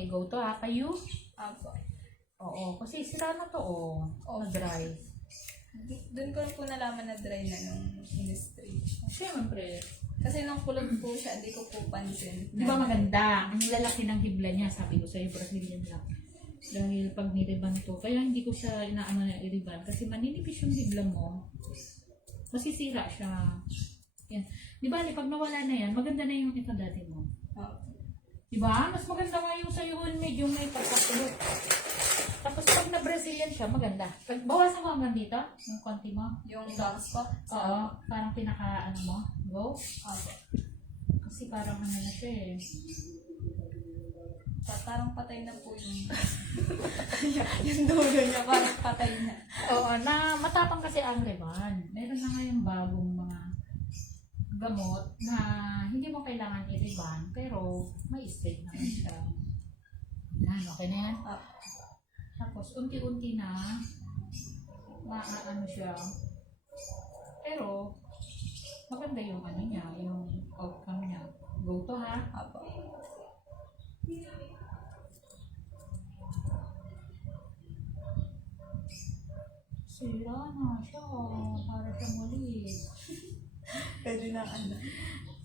Okay, go to ha. Kayo? Apo. Oo, kasi sira na to, na-dry. Doon ko po nalaman na dry na nung in-stretch. Siyempre. Kasi nung kulog po siya, di ko po pansin. Di ba maganda? Ang lalaki ng hibla niya, sabi ko sa'yo, Brazilian lang. Dahil pag niriban to, kaya hindi ko siya inaano na iriban. Kasi maninipis yung hibla mo, masisira siya. Yan. Di ba, pag nawala na yan, maganda na yung ito dati mo. Di ba? Mas maganda nga yung sa'yo, medyo may pagkatulog. Tapos pag na-Brazilian siya, maganda. Pag bawasan mo hanggang dito, yung konti mo. Yung box po? Oo, parang pinaka, ano mo, go. Apo. Kasi parang ano na siya eh. Parang patay na po yung yung dulo niya, parang patay na. Oo, na matapang kasi ang Reban. Meron na ngayong bagong mga gamot na hindi mo kailangan i-reban, pero may straight naman siya. Yan, okay na yan. Tapos, unti-unti na maano siya. Pero, maganda yung ano niya, yung outcome niya. Go to ha. Apo. Sira na siya. Para siya muli. Pwede na ano.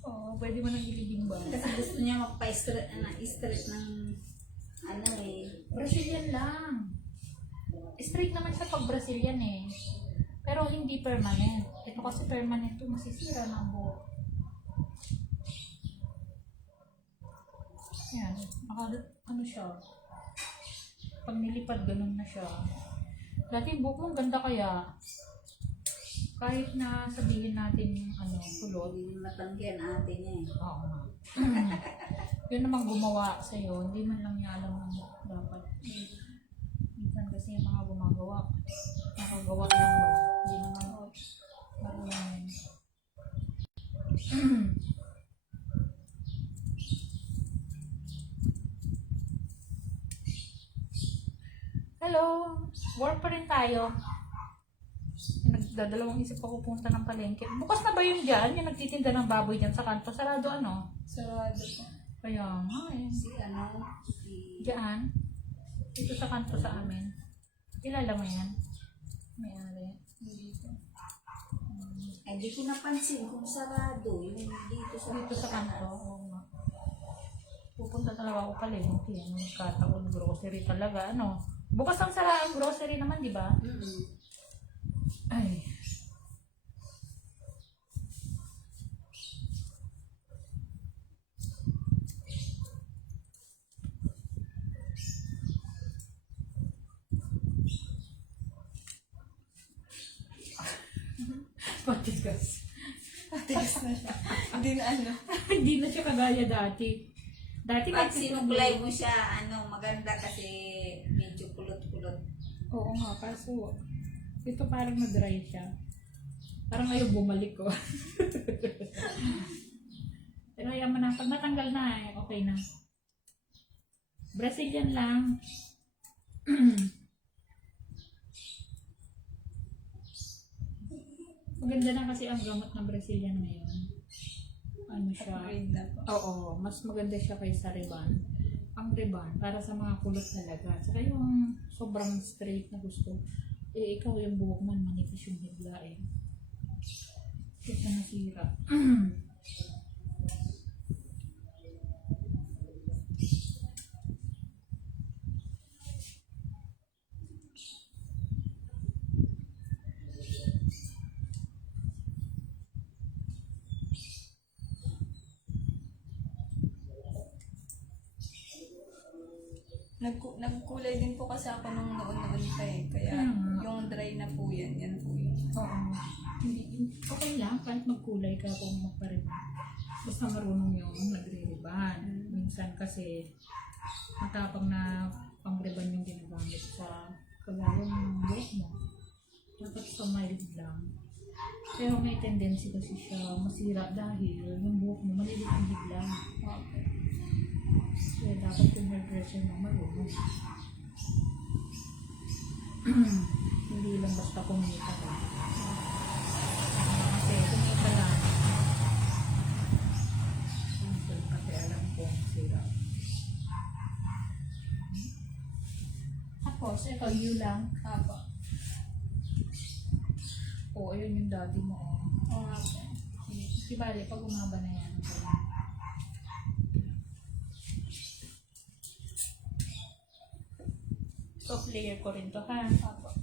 Oo, pwede mo nang ilibing ba? Kasi gusto niya magpa-straight ng ano eh. Brazilian lang. Straight naman siya pag Brazilian eh. Pero hindi permanent. Ito kasi permanent to, masisira na ang buhok. Yan. Ano siya. Pag nilipad, ganun na siya. Dati yung buhok mo, ganda kaya. Kahit na sabihin natin ano, kulot. Hindi matanggihan ate niya eh. Oo nga. Yun naman gumawa sa'yo, hindi man lang niya alam ang dapat. Minsan kasi yung mga gumagawa, nakagawa lang ba? Hindi naman marunong. Hello! Work pa rin tayo. Nagdadalawang isip ako punta ng palengke. Bukas na ba yun dyan? Yung nagtitinda ng baboy dyan sa kanto. Sarado ano? Sarado po. Kaya nga eh. Si Diyan. Dito sa kanto sa amin. Kilala mo yan? May-ari. Hindi po. ay di ko napansin kung sarado. Yung Dito sa kanto. Oo nga. Pupunta talaga ako palengke. Ano, kataon grocery talaga. Ano? Bukas ang sarang grocery naman, di ba? Ay. Matigas. Tigas na siya. Hindi na ano. Hindi na siya kagaya dati. Dati pag sinukulay mo siya, ano, maganda kasi medyo kulot-kulot. Oo nga, kaso ito parang na-dry siya. Parang ayaw bumalik ko. Pero ayaw mo na. Pag natanggal na eh, okay na. Brazilian lang. Maganda na kasi ang gamot ng Brazilian ngayon. Ano siya? Upgrade na po. Oo, mas maganda siya kaysa Reban. Ang Reban, para sa mga kulot talaga. Saka yung sobrang straight na gusto. Eh, ikaw yung buhok man, manipis yung hibla eh. Kaya siya nasira. Nagkulay din po kasi ako nung noon pa eh. Kaya yung dry na po yan. Yan po yun. Oo. Okay lang, kahit magkulay ka kung magpariban. Basta marunong yung nagre-riban. Minsan kasi matapang na pang-riban yung ginagamit sa kagaya ng buhok mo. Dapat sa mild lang. Pero may tendency kasi siya masira dahil yung buhok mo malilit ang hibla. Okay. Kaya dapat yung hairdresser na marunong. Hindi lang basta kumita ka. Kasi kumita lang. Simple kasi alam ko sira. Tapos, ikaw, you lang. Apo. Oo, ayun yung daddy mo. Oh. Oo nga po. Di bale, pag umaba na yan. Soft layer ko rin to, ha? Apo.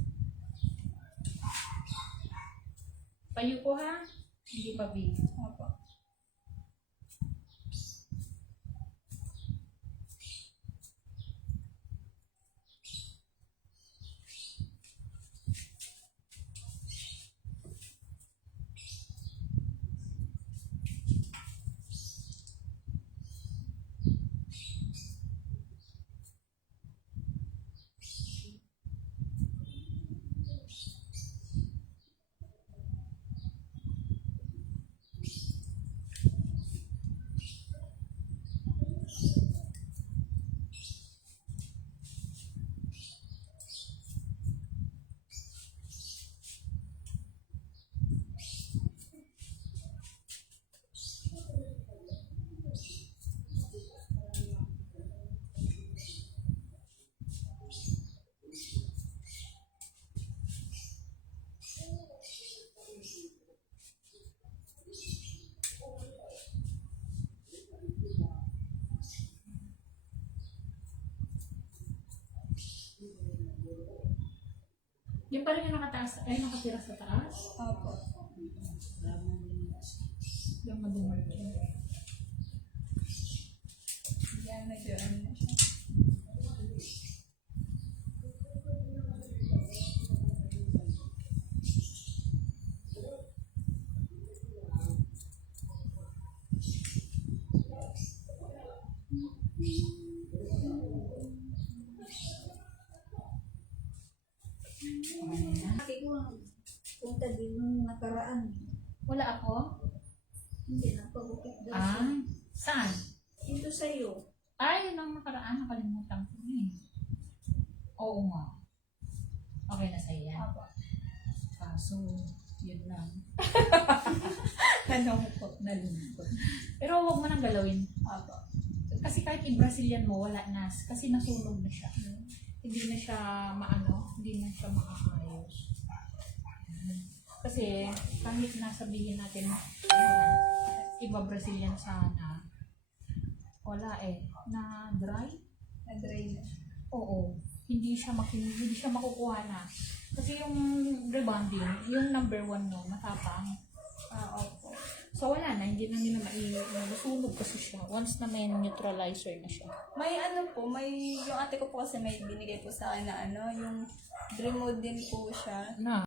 Payo ko, ha? Hindi pa big. Apo. Yung parang yung nakataas, ay nakatira sa taas. Apo. Yung madumar ko. Yan, medyo ano na siya. Kasi ko, punta din nung nakaraan. Wala ako? Hindi na pagupit daw Ah, siya. saan? Ito sa'yo. Ay, nung nakaraan, nakalimutan ko eh. Oo nga. Okay na sa'yo yan. Apo. Kaso, yun lang. Ano po? Nalungkot. Pero huwag mo nang galawin. Apo. Kasi kahit i-Brazilian mo, wala na. Kasi nasunog na siya. Hindi na siya maano, hindi na siya makaayos. Kasi kahit nasabihin natin, iba Brazilian sana, wala eh. Na dry? Na-dry na siya. Oo. Hindi siya makukuha na. Kasi yung rebonding, yung number 1 no, matapang. Opo. So wala na, hindi na nila masunog kasi siya. Once na may neutralizer na siya. May ano po, may, yung ate ko po kasi may binigay po sa akin na ano, yung dream mode din po siya. Na.